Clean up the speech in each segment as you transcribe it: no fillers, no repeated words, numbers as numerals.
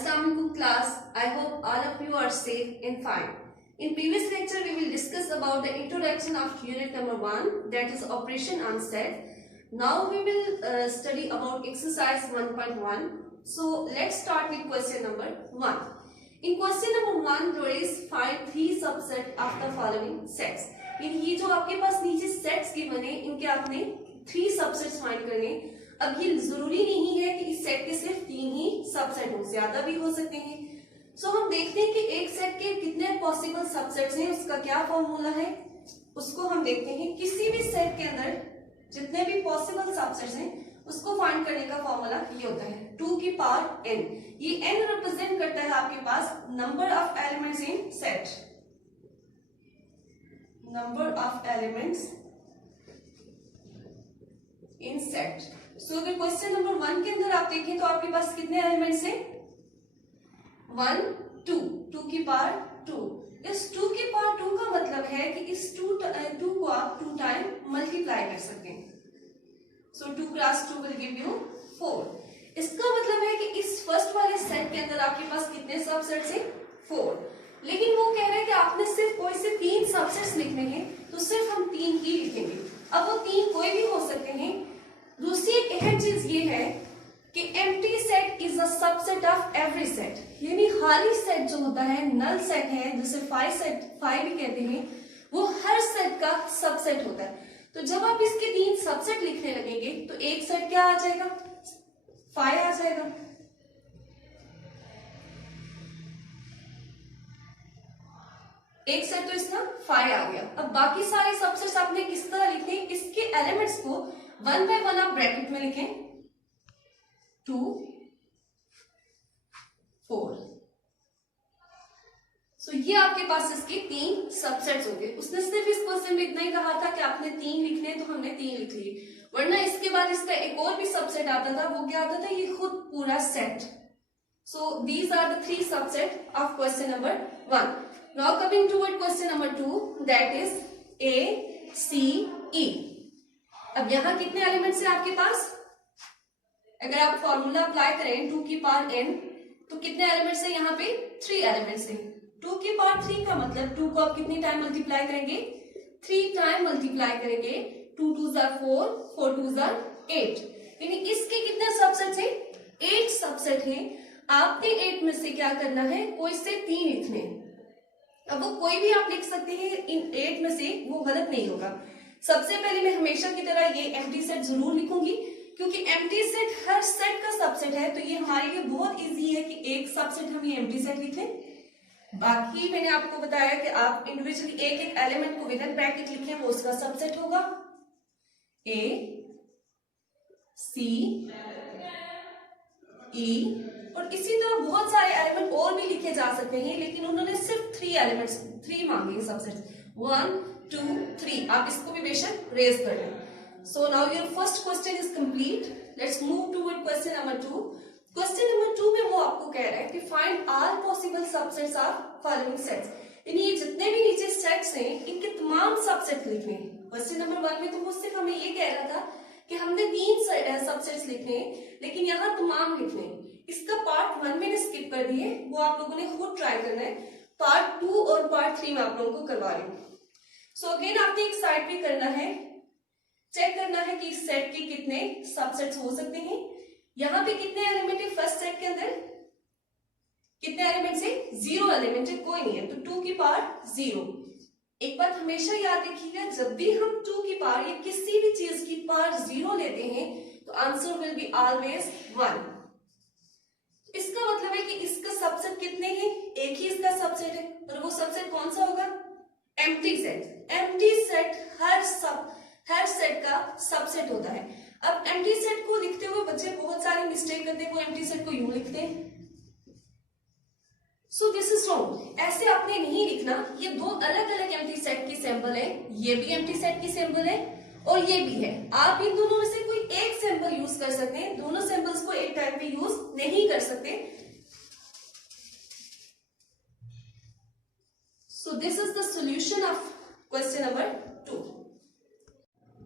Assalamualaikum class. I hope all of you are safe and fine. In previous lecture we will discuss about the introduction of unit number 1, that is operation on set. Now we will study about exercise 1.1. So let's start with question number 1. In question number 1 there is find 3 subset of the following sets. ये जो आपके पास नीचे sets के बने इनके आपने 3 subsets find करने। अब ये जरूरी नहीं है कि इस सेट के सिर्फ 3 ही सबसेट हो, ज्यादा भी हो सकते हैं। सो हम देखते हैं कि एक सेट के कितने पॉसिबल सबसेट्स हैं, उसका क्या फॉर्मूला है उसको हम देखते हैं। किसी भी सेट के अंदर जितने भी पॉसिबल सबसेट्स हैं उसको फाइंड करने का फॉर्मूला ये होता है 2 की पावर n। ये n रिप्रेजेंट करता है आपके पास number of elements in set, number of elements in set. So अगर क्वेश्चन नंबर 1 के अंदर आप देखें तो आपके पास कितने एलिमेंट्स हैं 1 2, 2 की पावर 2। इस 2 की पावर 2 का मतलब है कि इस 2 को आप 2 टाइम मल्टीप्लाई कर सकते हैं। सो 2 क्रॉस 2 विल गिव यू 4। इसका मतलब है कि इस फर्स्ट वाले सेट के अंदर आपके पास कितने सबसेट्स हैं 4। लेकिन वो कह रहे हैं कि आपने सिर्फ कोई से 3 सबसेट्स लिखने हैं, तो सिर्फ हम 3 ही लिखेंगे। अब वो 3 कोई भी हो सकते हैं। दूसरी एक अहम चीज ये है कि empty set is a subset of every set, यानी खाली सेट जो होता है, नल सेट है जिसे फाई भी कहते हैं, वो हर सेट का सबसेट होता है। तो जब आप इसके 3 सबसेट लिखने लगेंगे तो एक सेट क्या आ जाएगा फाई आ जाएगा। एक सेट तो इसका फाई आ गया। अब बाकी सारे सबसेट्स आपने किस तरह लिखने, इसके एलिमेंट्स को 1 बाय 1 आप ब्रैकेट में लिखें 2 4। सो ये आपके पास इसके 3 सबसेट्स हो गए। उसने सिर्फ इस क्वेश्चन में इतना ही कहा था कि आपने 3 लिखने, तो हमने 3 लिख लिए, वरना इसके बाद इसका एक और भी सबसेट आता था। वो क्या आता था, ये खुद पूरा set. So these are the 3 subset of question number 1। Now coming toward question number 2, that is A, C, E. अब यहाँ कितने एलिमेंट्स हैं आपके पास, अगर आप फॉर्मूला अप्लाई करें 2 की पावर n, तो कितने एलिमेंट्स हैं यहाँ पे 3 एलिमेंट्स हैं। 2 की पावर 3 का मतलब 2 को आप कितनी टाइम मल्टीप्लाई करेंगे 3 टाइम मल्टीप्लाई करेंगे। 2 2 जार 4, 4 2 जार 8, यानी इसके कितने सबसेट हैं 8 सबसेट हैं। आपने 8 में से क्या करना है, कोई से 3 लिखने। अब वो कोई भी आप लिख सकते हैं इन 8 में से, वो गलत नहीं होगा। सबसे पहले मैं हमेशा की तरह ये एम्प्टी सेट जरूर लिखूंगी, क्योंकि एम्प्टी सेट हर सेट का सबसेट है, तो ये हमारे लिए बहुत इजी है कि एक सबसेट हम ये एम्प्टी सेट लिखें। बाकी मैंने आपको बताया कि आप इंडिविजुअली एक एक एलिमेंट को विद इन ब्रैकेट लिखें, वो उसका सबसेट होगा A, C, E। और इसी तरह बहुत सारे एलिमेंट और भी लिखे जा सकते हैं, लेकिन उन्होंने सिर्फ 3 मांगे सबसेट 1 2 3। आप इसको भी बेशक रेज कर लें। So now your first question is complete. Let's move toward question number 2। Question number 2 में वो आपको कह रहा है कि find all possible subsets of following sets, यानी ये जितने भी नीचे सेट्स हैं इनके तमाम सबसेट लिखने हैं। क्वेश्चन नंबर 1 में तो वो सिर्फ हमें ये कह रहा था कि हमने 3 सबसेट्स लिखने हैं, लेकिन यहाँ तमाम लिखने हैं। इसका पार्ट 1 मैंने स्किप कर दिए, वो आप लोगों ने खुद ट्राई करना है। पार्ट 2 और पार्ट 3 में आप लोगों को करवा रही हूँ। सो अगेन आपने एक साइड पे करना है, चेक करना है कि इस सेट के कितने सबसेट्स हो सकते हैं। यहाँ पे कितने एलिमेंट है फर्स्ट सेट के अंदर, कितने एलिमेंट्स है 0 एलिमेंट है, कोई नहीं है, तो 2 की पावर 0। एक बात हमेशा याद रखिएगा, जब भी हम 2 की पावर या किसी भी चीज की पावर 0 लेते हैं तो आंसर विल बी ऑलवेज 1। इसका मतलब है कि इसका सबसेट कितने हैं, एक ही इसका सबसेट है, और वो सबसेट कौन सा होगा एम्प्टी सेट। एम्प्टी सेट हर सेट का सबसेट होता है। अब एम्प्टी सेट को लिखते हुए बच्चे बहुत सारी मिस्टेक करते हैं, वो एम्प्टी सेट को यूं लिखते हैं। सो दिस इज रॉन्ग, ऐसे आपने नहीं लिखना। ये 2 अलग अलग एम्प्टी सेट की सैंपल है, ये भी एम्प्टी सेट की सैंपल है और ये भी है। आप इन दोनों में से कोई एक सैंपल यूज कर सकते हैं, दोनों सैंपल्स को एक टाइम पे यूज नहीं कर सकते। So this is the solution of question number 2।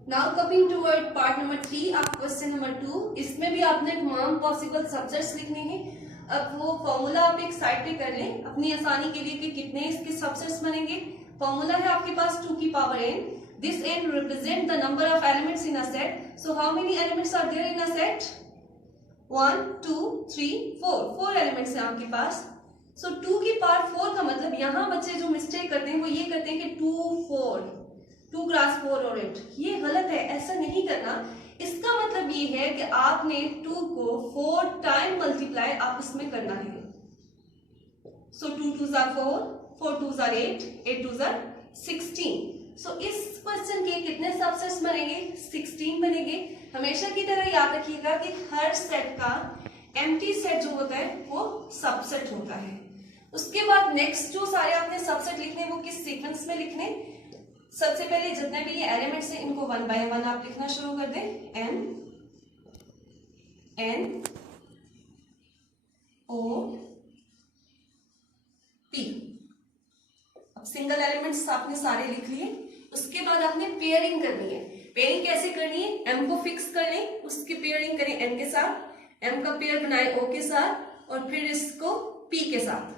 Now coming toward part number 3 of question number 2। इसमें भी आपने तमाम पॉसिबल सबसेट्स लिखने हैं। अब वो फॉर्मूला आप एक साइड पे कर लें अपनी आसानी के लिए कि कितने इसके सबसेट्स बनेंगे। फॉर्मूला है आपके पास 2 की power n, this n represent the number of elements in a set. So how many elements are there in a set? 1 2 3 4 elements हैं आपके पास। सो 2 की पावर 4 का मतलब यहाँ बच्चे जो मिस्टेक करते हैं वो ये करते हैं कि 2 क्रॉस 4 और 8, ये गलत है, ऐसा नहीं करना। इसका मतलब ये है कि आपने 2 को 4 टाइम मल्टीप्लाई आप इसमें करना है। सो 2 2s are 4, 4 2s are 8, 8 2s are 16। सो इस क्वेश्चन के कितने सबसेट्स बनेंगे? 16 बनेंगे। हमेशा की तरह याद रखिएगा कि हर सेट का एम्प्टी सेट जो होता है वो सबसेट होता है। उसके बाद नेक्स्ट जो सारे आपने सबसेट लिखने वो किस सीक्वेंस में लिखने? सबसे पहले जितने भी ये एलिमेंट्स हैं इनको 1 बाय 1 आप लिखना शुरू कर दें। m n o p। अब सिंगल एलिमेंट्स आपने सारे लिख लिए। उसके बाद आपने पेयरिंग करनी है। पेयरिंग कैसे करनी है? m को फिक्स कर लें, उसकी पेयरिंग करें n के साथ, m का पेयर बनाए o के साथ और फिर इसको p के साथ।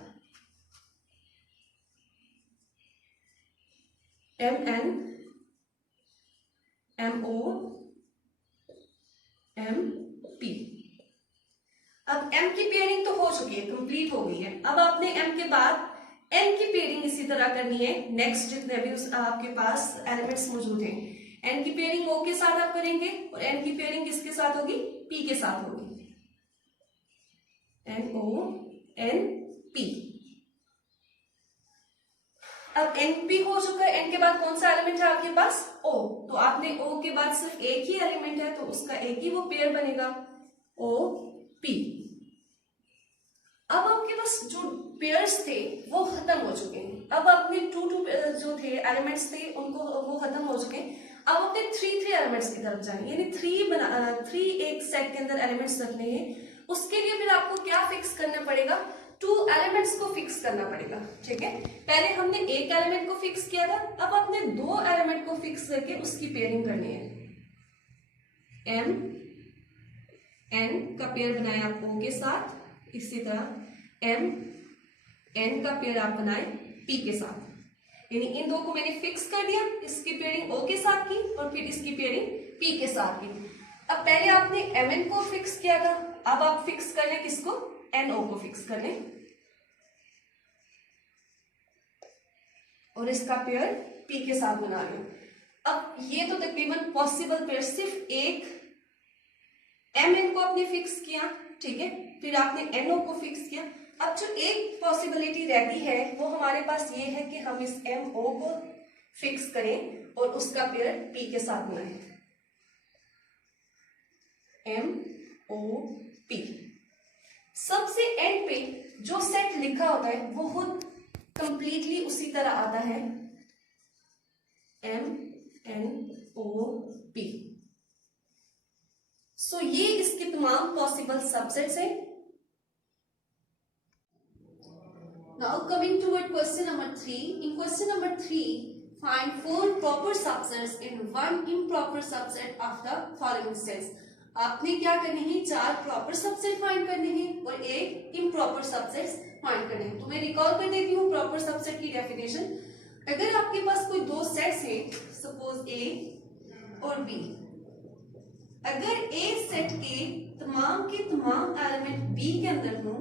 m n m o m p। अब m की पेयरिंग तो हो चुकी है, कंप्लीट हो गई है। अब आपने m के बाद n की पेयरिंग इसी तरह करनी है। नेक्स्ट जितने भी आपके पास एलिमेंट्स मौजूद हैं, n की पेयरिंग o के साथ आप करेंगे और n की पेयरिंग किसके साथ होगी? p के साथ होगी। n o n p। अब NP हो चुका है। n के बाद कौन सा एलिमेंट है आपके पास? O। तो आपने O के बाद सिर्फ एक ही एलिमेंट है तो उसका एक ही वो पेयर बनेगा OP। अब आपके पास जो पेयर्स थे वो खत्म हो चुके हैं। अब अपने 2 जो थे एलिमेंट्स थे उनको वो खत्म हो चुके हैं। अब अपने 3 एलिमेंट्स की तरफ जाएंगे, यानी 3 एक सेट के अंदर एलिमेंट्स रखने हैं। उसके लिए फिर आपको क्या फिक्स करना पड़ेगा? 2 एलिमेंट्स को फिक्स करना पड़ेगा। ठीक है, पहले हमने एक एलिमेंट को फिक्स किया था, अब आपने 2 एलिमेंट को फिक्स करके उसकी पेयरिंग करनी है। m n का पेयर बनाए आप o के साथ, इसी तरह m n का पेयर आप बनाए p के साथ। यानी इन दो को मैंने फिक्स कर दिया, इसकी पेयरिंग o के साथ की और फिर इसकी पेयरिंग p के साथ की। अब पहले आपने mn को फिक्स किया था, अब आप फिक्स कर लें किसको? NO को फिक्स कर लें और इसका पेयर P के साथ बना लें। अब ये तो तकरीबन पॉसिबल पेयर, सिर्फ एक MN को आपने फिक्स किया, ठीक है, फिर आपने NO को फिक्स किया। अब जो एक पॉसिबिलिटी रहती है वो हमारे पास ये है कि हम इस MO को फिक्स करें और उसका पेयर P के साथ बनाएं। MOP। सबसे एंड पे जो सेट लिखा होता है वो खुद कंप्लीटली उसी तरह आता है MNOP। सो ये इसके तमाम पॉसिबल सबसेट्स हैं। Now coming toward question number 3। In question number 3 find 4 proper subsets in 1 improper subset of the following sets। आपने क्या करने हैं? 4 प्रॉपर सबसेट फाइंड करने हैं और एक इम्प्रॉपर सबसेट फाइंड करने हैं। तो मैं रिकॉल कर देती हूँ प्रॉपर सबसेट की डेफिनेशन। अगर आपके पास कोई 2 सेट्स हैं, सपोज A और B, अगर A सेट के तमाम एलिमेंट B के अंदर हो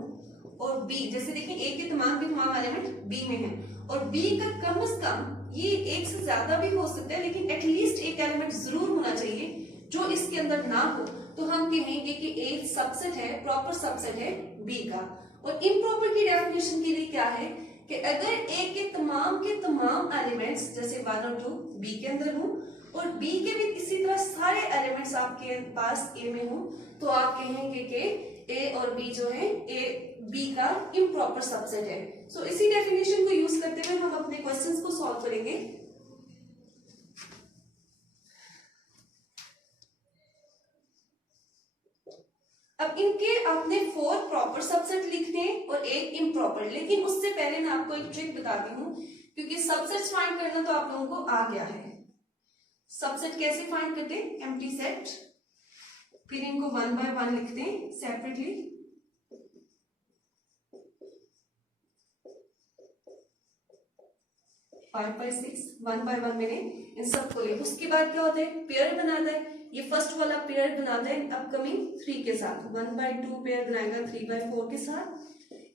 और B, जैसे देखिए A के तमाम एलिमेंट B में है और B का कम से कम, ये एक से ज्यादा भी हो सकता है लेकिन एटलीस्ट एक एलिमेंट जरूर होना चाहिए जो इसके अंदर ना हो, तो हम कहेंगे कि एक सबसेट है, प्रॉपर सबसेट है B का। और इम्प्रॉपर की डेफिनेशन के लिए क्या है कि अगर A के तमाम एलिमेंट्स जैसे 1 और 2 B के अंदर हो और B के भी इसी तरह सारे एलिमेंट्स आपके पास A में हो, तो आप कहेंगे कि A और B जो है B का इम्प्रॉपर सबसेट है। सो इसी डेफिनेशन को यूज करते हुए हम अपने क्वेश्चंस को सॉल्व करेंगे। अब इनके आपने 4 प्रॉपर सबसेट लिखने और एक इम्प्रॉपर, लेकिन उससे पहले मैं आपको एक ट्रिक बताती हूँ क्योंकि सबसेट फाइंड करना तो आप लोगों को आ गया है। सबसेट कैसे फाइंड करते हैं? एम्प्टी सेट, फिर इनको 1 बाय 1 लिखते हैं सेपरेटली। 5 by 6, 1 by 1 मैंने इन सबको ले। उसके बाद क्या होता है, पेयर बनाता है। ये फर्स्ट वाला पेयर बनाता है अपकमिंग 3 के साथ, 1 by 2 पेयर बनाएगा 3 by 4 के साथ।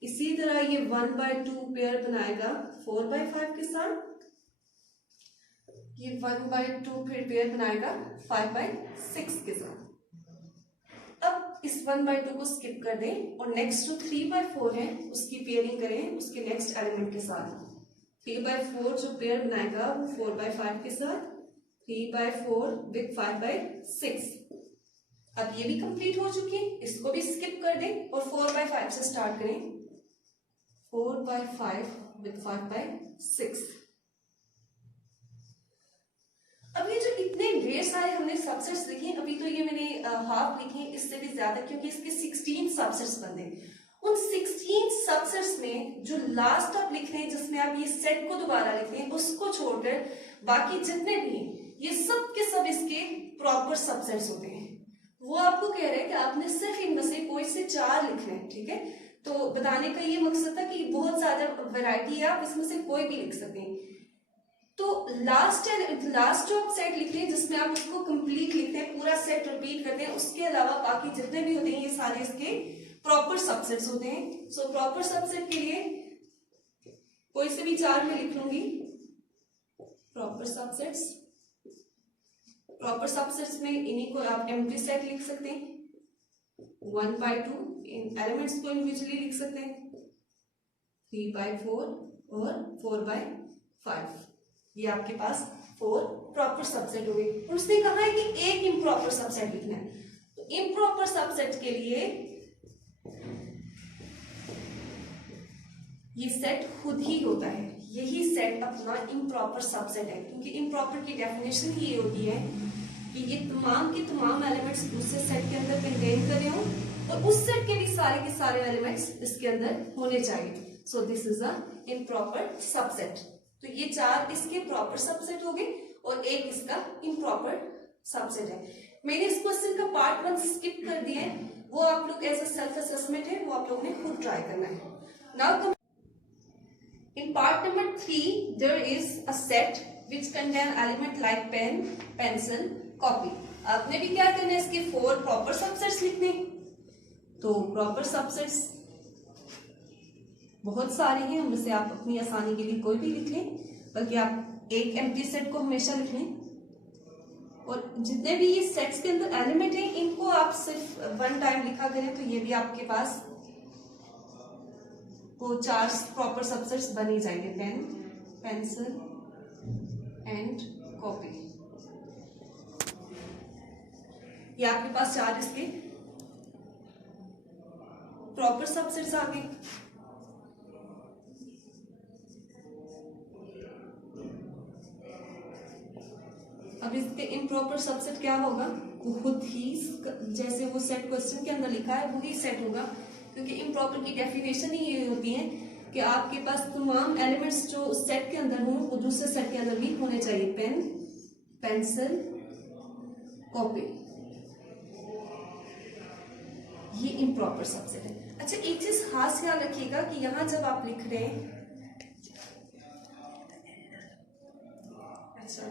इसी तरह ये 1 by 2 पेयर बनाएगा 4 by 5 के साथ। ये 1 by 2 फिर पेयर बनाएगा 5 by 6 के साथ। अब इस 1 by 2 को स्किप कर दें और नेक्स्ट जो 3 by 4 है उसकी पेयरिंग करें उसके नेक्स्ट एलिमेंट के साथ। 3 by 4 जो पेयर बनाएगा वो 4 by 5 के साथ, 3 by 4 विद 5 by 6। अब ये भी कंप्लीट हो चुकी है, इसको भी स्किप कर दें और 4 by 5 से स्टार्ट करें। 4 by 5 विद 5 by 6। अब ये जो इतने ढेर सारे हमने सबसेट्स लिखे, अभी तो ये मैंने हाफ लिखे, इससे भी ज्यादा क्योंकि इसके 16 सबसेट्स बनते हैं। उन 16 सबसेट्स में जो लास्ट आप लिख रहे हैं जिसमें आप ये सेट को दोबारा लिख रहे हैं उसको छोड़कर बाकी जितने भी ये सब के सब इसके प्रॉपर सबसेट्स होते हैं। वो आपको कह रहे हैं कि आपने सिर्फ इनमें से कोई से 4 लिखने हैं, ठीक है। तो बताने का ये मकसद था कि बहुत ज्यादा वैरायटी है, आप इसमें से कोई भी लिख सकते हैं। तो लास्ट जो आप सेट लिखते हैं जिसमें आप उसको कंप्लीट लिखते हैं, पूरा सेट रिपीट करते हैं, उसके अलावा बाकी जितने भी होते हैं ये सारे इसके प्रॉपर सबसेट्स होते हैं। सो प्रॉपर सबसेट के लिए कोई से भी 4 में लिख लूंगी प्रॉपर सबसेट्स। प्रॉपर सबसेट्स में इन्हीं को आप एम्प्टी सेट लिख सकते हैं। 1 by 2 इन एलिमेंट्स को इंडिविजुअली लिख सकते हैं, 3 by 4 और 4 by 5। ये आपके पास 4 प्रॉपर सबसेट हो गए। और उसने कहा है कि एक इम्प्रॉपर सबसेट लिखना है। तो इम्प्रॉपर सबसेट के लिए ये सेट खुद ही होता है, यही सेट अपना इम्प्रॉपर सबसेट है, क्योंकि इम्प्रॉपर की डेफिनेशन ही ये होती है कि ये तमाम के तमाम एलिमेंट्स दूसरे सेट के अंदर कंटेन कर रहे हो और उस सेट के भी सारे के सारे एलिमेंट्स इसके अंदर होने चाहिए। So this is a improper subset. तो ये 4 इसके प्रॉपर सबसेट हो गए और एक इसका इम्प्रॉपर सबसेट है। मैंने इस क्वेश्चन का पार्ट 1 स्किप कर दिया है, वो आप लोग एज अ सेल्फ असेसमेंट है, वो आप लोगों ने खुद ट्राई करना है। Now in part number 3 there is a set which contain element like pen, pencil, copy। आपने भी क्या करना है, इसके 4 प्रॉपर सबसेट्स लिखने। तो प्रॉपर सबसेट्स बहुत सारे हैं, उनमें से आप अपनी आसानी के लिए कोई भी लिख लें, बल्कि आप एक एम्प्टी सेट को हमेशा लिख लें। और जितने भी ये सेट्स के अंदर एलिमेंट हैं इनको आप सिर्फ 1 टाइम लिखा करें तो ये भी आपके पास वो 4 प्रॉपर सबसेट्स बन ही जाएंगे, पेन, पेंसिल एंड कॉपी। ये आपके पास 4 इसके प्रॉपर सबसेट्स आ गए। अब इसके इम्प्रॉपर सबसेट क्या होगा, वो खुद ही जैसे वो सेट क्वेश्चन के अंदर लिखा है वही सेट होगा, क्योंकि इम्प्रॉपर की डेफिनेशन ही ये होती है कि आपके पास तमाम एलिमेंट्स जो उस सेट के अंदर हों वो दूसरे सेट के अंदर भी होने चाहिए। पेन, पेंसिल, कॉपी, ये इम्प्रॉपर सबसेट है। अच्छा, एक चीज खास ख्याल रखिएगा कि यहां जब आप लिख रहे हैं, अच्छा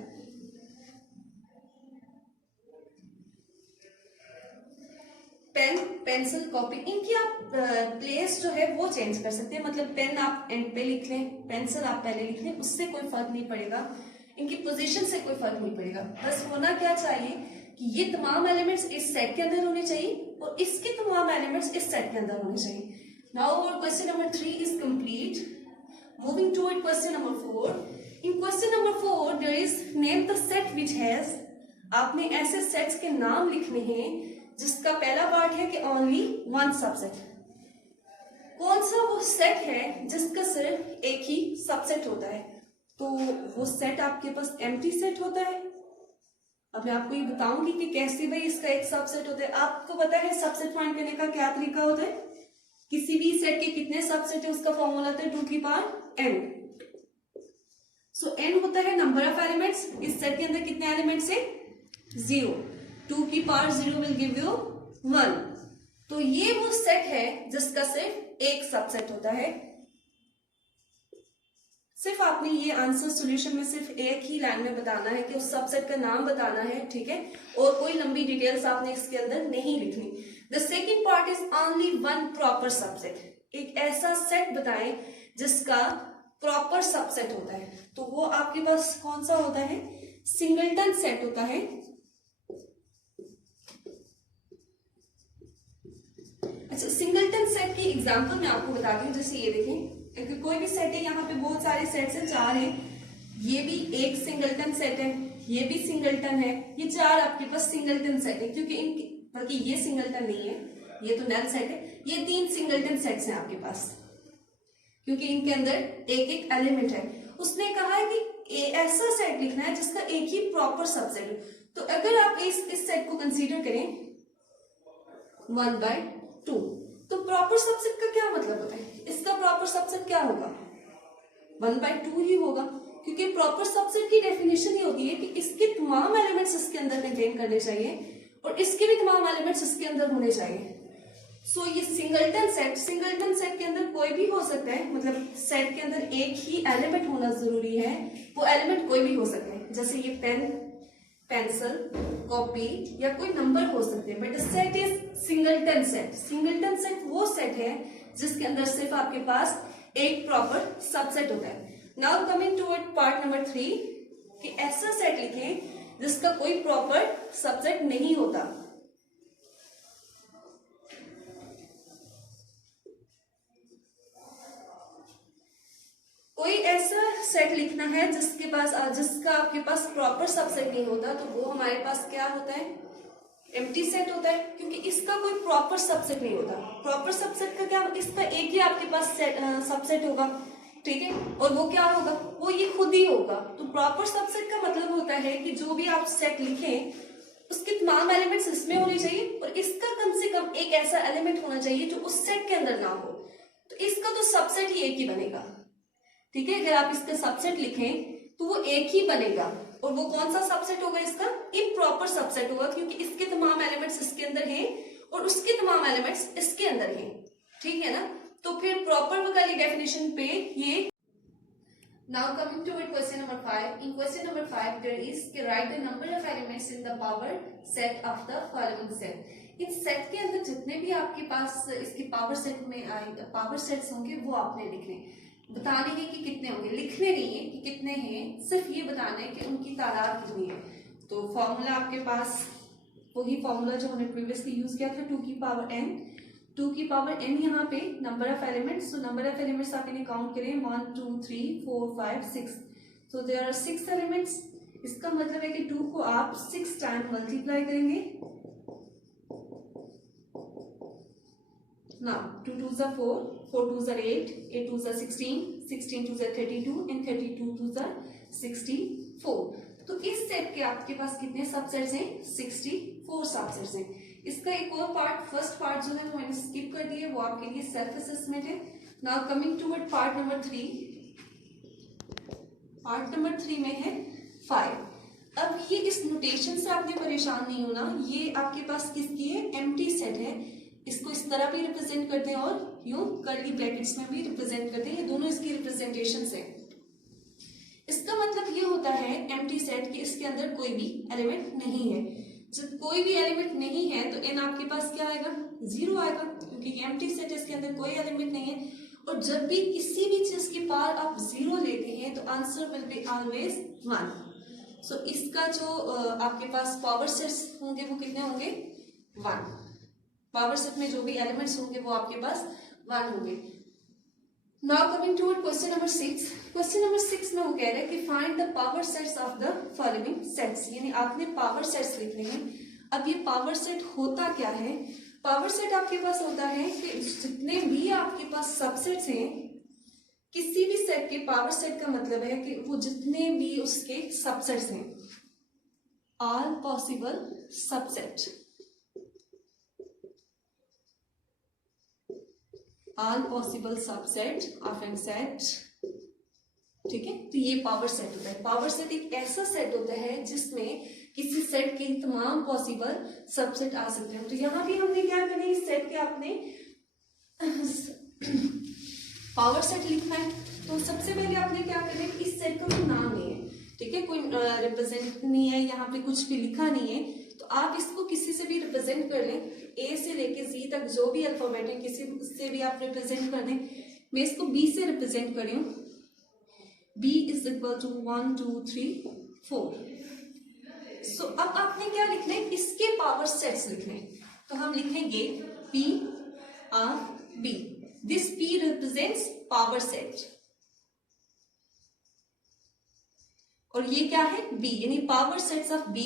पेन, पेंसिल, कॉपी, इनकी आप प्लेस जो है वो चेंज कर सकते हैं। मतलब पेन आप एंड पे लिख लें, पेंसिल आप पहले लिख लें, उससे कोई फर्क नहीं पड़ेगा, इनकी पोजीशन से कोई फर्क नहीं पड़ेगा। बस होना क्या चाहिए कि ये तमाम एलिमेंट्स इस सेट के अंदर होने चाहिए और इसके तमाम एलिमेंट्स इस सेट के अंदर होने चाहिए। Now our question number 3 is complete. Moving toward question number 4। In question number 4 there is name the set which has, आपने ऐसे सेट्स के नाम लिखने हैं जिसका पहला पार्ट है कि ओनली 1 सबसेट। कौन सा वो सेट है जिसका सिर्फ एक ही सबसेट होता है, तो वो सेट आपके पास एम्प्टी सेट होता है। अब मैं आपको ये बताऊंगी कि कैसे भाई इसका एक सबसेट होता है। आपको पता है सबसेट फाइंड करने का क्या तरीका होता है, किसी भी सेट के कितने सबसेट है उसका फॉर्मूला होता है 2 की पावर n। सो n होता है नंबर ऑफ एलिमेंट्स, इस सेट के अंदर कितने एलिमेंट्स है 0, 2 की पावर 0 विल गिव यू 1। तो ये वो सेट है जिसका सिर्फ एक सबसेट होता है। सिर्फ आपने ये आंसर सॉल्यूशन में सिर्फ एक ही लाइन में बताना है कि उस सबसेट का नाम बताना है, ठीक है, और कोई लंबी डिटेल्स आपने इसके अंदर नहीं लिखनी। The second part is only one proper subset. एक ऐसा सेट बताएं जिसका प्रॉपर सबसेट होता है, तो वो आपके पास कौन सा होता है? सिंगलटन सेट होता है। अच्छा, सिंगलटन सेट की एग्जांपल मैं आपको बताती हूँ। जैसे ये देखें, कोई भी सेट है, यहाँ पे बहुत सारे सेट्स हैं, 4 हैं, ये भी एक सिंगलटन सेट है, ये भी सिंगलटन है, ये 4 आपके पास सिंगलटन सेट है, क्योंकि इनकी, बल्कि ये सिंगलटन नहीं है, ये तो नल सेट है। ये 3 सिंगलटन सेट्स हैं आपके पास, क्योंकि इनके अंदर एक एक एलिमेंट है। उसने कहा है कि ऐसा सेट लिखना है जिसका एक ही प्रॉपर सबसेट हो। तो अगर आप इस सेट को कंसीडर करें 1/2, तो प्रॉपर सबसेट का क्या मतलब होता है? इसका प्रॉपर सबसेट क्या होगा? 1/2 ही होगा, क्योंकि प्रॉपर सबसेट की डेफिनेशन ही होती है कि इसके तमाम एलिमेंट्स इसके अंदर कंटेन करने चाहिए और इसके भी तमाम एलिमेंट्स इसके अंदर होने चाहिए। सो ये सिंगलटन सेट के अंदर कोई भी हो सकता है, मतलब सेट के अंदर एक ही एलिमेंट होना जरूरी है, वो एलिमेंट कोई भी हो सकता है। जैसे ये पेन, पेंसिल, कॉपी या कोई नंबर हो सकते हैं, but set is singleton set. Singleton set वो सेट है जिसके अंदर सिर्फ आपके पास एक प्रॉपर सबसेट होता है। Now coming to it part number 3, कि ऐसा सेट लिखें जिसका कोई प्रॉपर सबसेट नहीं होता। कोई ऐसा सेट लिखना है जिसका आपके पास प्रॉपर सबसेट नहीं होता, तो वो हमारे पास क्या होता है? एम्प्टी सेट होता है, क्योंकि इसका कोई प्रॉपर सबसेट नहीं होता। प्रॉपर सबसेट का क्या? इसका एक ही आपके पास सबसेट होगा, ठीक है, और वो क्या होगा? वो ये खुद ही होगा। तो प्रॉपर सबसेट का मतलब होता है कि जो भी आप सेट लिखें उसके तमाम एलिमेंट्स इसमें होने चाहिए और इसका कम से कम एक ऐसा एलिमेंट होना चाहिए जो उस सेट के अंदर ना हो, तो इसका तो सबसेट ही एक ही बनेगा, ठीक है। अगर आप इसका सबसेट लिखें तो वो एक ही बनेगा, और वो कौन सा सबसेट होगा? इसका इम्प्रॉपर सबसेट होगा, क्योंकि इसके तमाम एलिमेंट्स इसके अंदर हैं और उसके तमाम एलिमेंट्स इसके अंदर हैं, ठीक है ना। तो फिर प्रॉपर वाली डेफिनेशन पे ये। Now coming to it, question number 5. In question number 5, there is to write the number of elements in the power set of the following set. इस सेट के अंदर जितने भी आपके पास इसके पावर सेट में आएंगे, पावर सेट्स होंगे, वो आपने लिखने, बताने हैं कि कितने होंगे, लिखने नहीं है कि कितने हैं, सिर्फ ये बताना है कि उनकी तादाद कितनी है। तो फॉर्मूला आपके पास वही फॉर्मूला जो हमने प्रीवियसली यूज किया था, 2 की पावर n। 2 की पावर n यहाँ पे नंबर ऑफ एलिमेंट्स, तो नंबर ऑफ एलिमेंट्स आप इन्हें काउंट करें 1 2 3 4 5 6, सो देयर आर 6 एलिमेंट्स। इसका मतलब है कि 2 को आप 6 टाइम मल्टीप्लाई करेंगे। Now 2 2s are 4, 4 2s are 8, 8 2s are 16, 16 2s are 32 and 32 2s are 64। तो इस सेट के आपके पास कितने सबसेट्स हैं? 64 सबसेट्स हैं। इसका एक और पार्ट, फर्स्ट पार्ट जो है वो मैंने स्किप कर दिया है, वो आपके लिए सेल्फ असेसमेंट है। Now coming to it part number 3। Part number 3 में है 5। अब ये इस नोटेशन से आपने परेशान नहीं होना, ये आपके पास किसकी है? एम्प्टी सेट है। इसको इस तरह भी रिप्रेजेंट करते हैं और यूं कर्ली ब्रैकेट्स में भी रिप्रेजेंट करते हैं, ये दोनों इसकी रिप्रेजेंटेशंस हैं। इसका मतलब ये होता है एम्प्टी सेट कि इसके अंदर कोई भी एलिमेंट नहीं है। जब कोई भी एलिमेंट नहीं है तो n आपके पास क्या आएगा? 0 आएगा, क्योंकि एम्प्टी सेट इसके अंदर कोई एलिमेंट नहीं है। और जब भी किसी भी चीज की पावर आप 0 लेते हैं तो आंसर विल बी ऑलवेज 1। सो इसका जो आपके पास पावर सेट्स होंगे वो कितने होंगे? 1। पावर सेट में जो भी एलिमेंट्स होंगे वो आपके पास 1 होंगे। Now coming to question number 6। Question number 6 में वो कह रहे हैं कि find the power sets of the following sets, यानी आपने पावर सेट्स लिखने हैं। अब ये पावर सेट होता क्या है? पावर सेट आपके पास होता है कि जितने भी आपके पास सबसेट्स हैं, किसी भी सेट के पावर सेट का मतलब है कि वो जितने भी उसके सबसेट्स हैं, all possible subset, all possible subset of an set, ठीक है। तो ये पावर सेट होता है। पावर सेट एक ऐसा सेट होता है जिसमें किसी सेट के तमाम पॉसिबल सबसेट आ सकते हैं। तो यहां भी हमने क्या करना है, इस सेट के आपने पावर सेट लिखना है। तो सबसे पहले आपने क्या करना है, इस सेट का कोई नाम नहीं है, ठीक है, कोई रिप्रेजेंट नहीं है, यहाँ पे कुछ भी लिखा नहीं है, तो आप इसको किसी से भी रिप्रेजेंट कर लें, ए से लेके जी तक जो भी अल्फाबेट है किसी से भी आप रिप्रेजेंट कर दें। मैं इसको बी से रिप्रेजेंट कर रही हूँ, बी इज इक्वल टू 1 2 3 4। सो अब आपने क्या लिखना है, इसके पावर सेट्स लिखने हैं, तो हम लिखेंगे P R B। This P represents power set और ये क्या है B, यानी पावर सेट्स ऑफ B।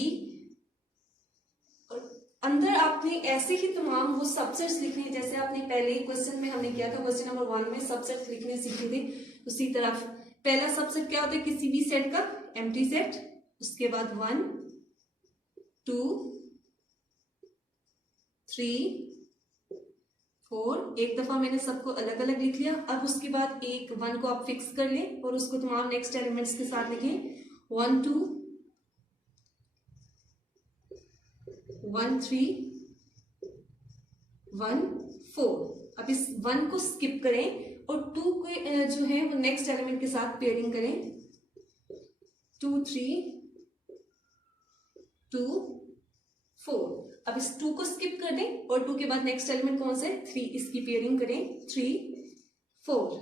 और अंदर आपने ऐसे ही तमाम वो सबसेट्स लिखने हैं जैसे आपने पहले क्वेश्चन में हमने किया था, क्वेश्चन नंबर 1 में सबसेट्स लिखने सीखे थे। उसी तरह पहला सबसेट क्या होता है किसी भी सेट का, एम्प्टी सेट, उसके बाद 1 2 3 4, एक दफा मैंने सबको अलग अलग लिख लिया। अब उसके बाद एक 1 को आप फिक्स कर लें और उसको तमाम नेक्स्ट एलिमेंट्स के साथ लिखें, 1 2 1 3 1 4। अब इस 1 को स्किप करें और 2 को जो है वो नेक्स्ट एलिमेंट के साथ पेयरिंग करें, 2 3 2 4। अब इस 2 को स्किप कर दें और 2 के बाद नेक्स्ट एलिमेंट कौन सा है, 3, इसकी पेयरिंग करें, 3 4।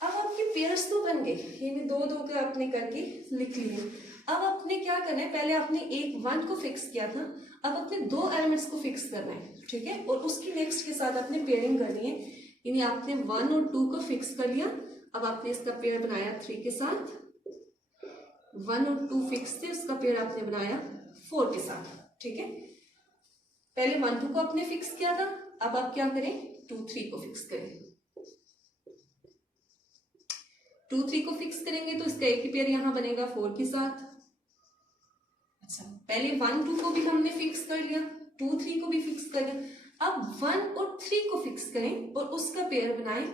अब आपके पेयर्स तो बन गए, ये 2 2 के आपने करके लिख लिए। अब आपने क्या करना है, पहले आपने एक 1 को फिक्स किया था, अब अपने 2 एलिमेंट्स को फिक्स करना है, ठीक है, और उसकी नेक्स्ट के साथ आपने पेयरिंग करनी है। यानी आपने 1 और 2 को फिक्स कर लिया, अब आपने इसका पेयर बनाया 3 के साथ, 1 और 2 फिक्स थे, उसका पेयर आपने बनाया 4 के साथ, ठीक है। पहले 1 2 को आपने फिक्स किया था, अब आप क्या करें, 2 3 को फिक्स करें। 2 3 को फिक्स करेंगे तो इसका एक ही पेयर यहां बनेगा 4 के साथ। अच्छा, पहले 1 2 को भी हमने फिक्स कर लिया, 2 3 को भी फिक्स कर लिया। अब 1 और 3 को फिक्स करें और उसका पेयर बनाएं।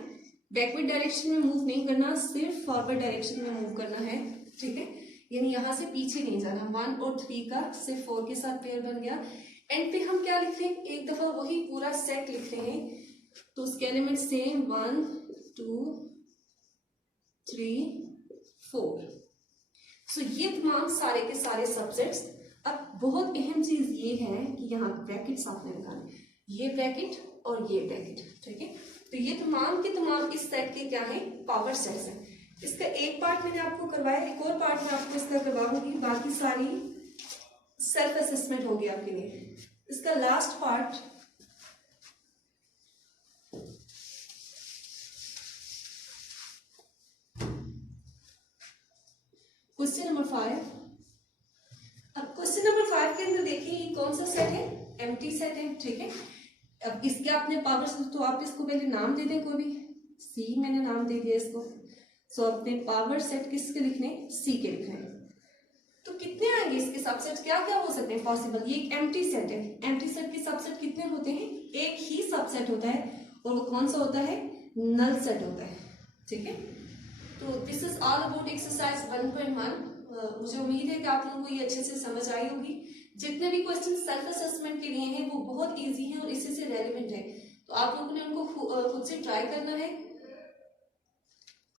बैकवर्ड डायरेक्शन में मूव नहीं करना, सिर्फ फॉरवर्ड डायरेक्शन में मूव करना है, ठीक है, यानी यहां से पीछे नहीं जाना। 1 और 3 का सिर्फ 4 के साथ पेयर बन गया। एंड पे हम क्या लिख रहे हैं, एक दफा वही पूरा सेट लिख रहे हैं, तो उसके एलिमेंट सेम 1 2 3 4। सो ये तमाम सारे के सारे सबसेट्स। अब बहुत अहम चीज ये है कि यहाँ ब्रैकेट्स आपने लगाने, ये ब्रैकेट और ये ब्रैकेट, ठीक है। तो ये तमाम के तमाम इस सेट के क्या है, पावर सेट्स हैं। इसका एक पार्ट मैंने आपको करवाया, एक और पार्ट में आपको इसका करवाऊंगी, बाकी सारी सेल्फ असेसमेंट होगी आपके लिए। इसका लास्ट पार्ट क्वेश्चन नंबर 5। अब क्वेश्चन नंबर 5 के अंदर देखिए ये कौन सा सेट है, एम्प्टी सेट है, ठीक है। अब इसके आपने पावर, तो आप इसको पहले नाम दे दें, कोई भी सी मैंने नाम दे दिया इसको। सो अपने पावर सेट किसके लिखने, सी के लिखने। तो कितने आएंगे इसके सबसेट, क्या क्या हो सकते हैं पॉसिबल। ये एक एम्प्टी सेट है, एम्प्टी सेट के सबसेट कितने होते हैं, एक ही सबसेट होता है और वो कौन सा होता है, नल सेट होता है, ठीक है। तो this is all about exercise 1.1। मुझे उम्मीद है कि आप लोगों को ये अच्छे से समझ आई होगी। जितने भी क्वेश्चन सेल्फ असेसमेंट के लिए हैं वो बहुत इजी हैं और इसी से रेलिवेंट है, तो आप लोगों ने उनको खुद से ट्राई करना है।